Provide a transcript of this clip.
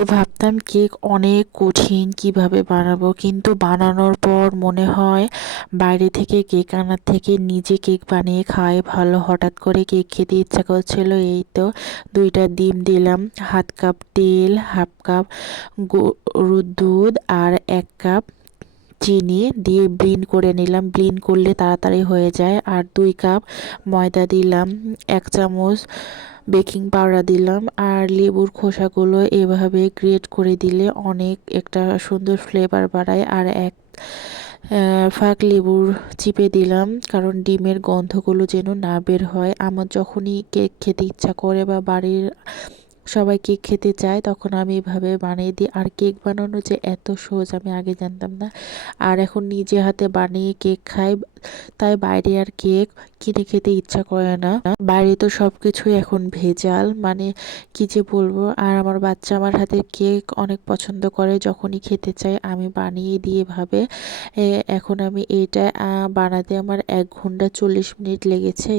ভাবতাম কেক অনেক কঠিন, কিভাবে বানাবো, কিন্তু বানানোর পর মনে হয় বাইরে থেকে কেক আনার থেকে নিজে কেক বানিয়ে খাওয়াই ভালো। হঠাৎ করে কেক খেতে ইচ্ছা করছিল, এই তো 2টা ডিম দিলাম, 1/2 কাপ তেল, 1/2 কাপ গরুর দুধ আর 1 কাপ চিনি দিয়ে ব্লেন্ড করে নিলাম। ব্লেন্ড করলে তাড়াতাড়ি হয়ে যায়। আর 2 কাপ ময়দা দিলাম, 1 চামচ বেকিং পাউডার দিলাম, আর লেবুর খোসাগুলো এভাবে গ্রেট করে দিলে অনেক একটা সুন্দর ফ্লেভার বাড়ায়। আর এক ফাঁক লেবুর চিপে দিলাম, কারণ ডিমের গন্ধগুলো যেন না বের হয়। আমার যখনই কেক খেতে ইচ্ছা করে বা বাড়ির সবাই কেক খেতে চায়, তখন আমি এভাবে বানিয়ে দিই। আর কেক বানানো যে এত সহজ আমি আগে জানতাম না, আর এখন নিজে হাতে বানিয়ে কেক খাই। তাই বাইরে আর কেক কিনে খেতে ইচ্ছা করে না। বাইরে তো সব কিছুই এখন ভেজাল, মানে কি যে বলবো। আর আমার বাচ্চা আমার হাতের কেক অনেক পছন্দ করে, যখনই খেতে চাই আমি বানিয়ে দিয়ে ভাবে। এখন আমি এটা বানাতে আমার 1 ঘন্টা 40 মিনিট লেগেছে।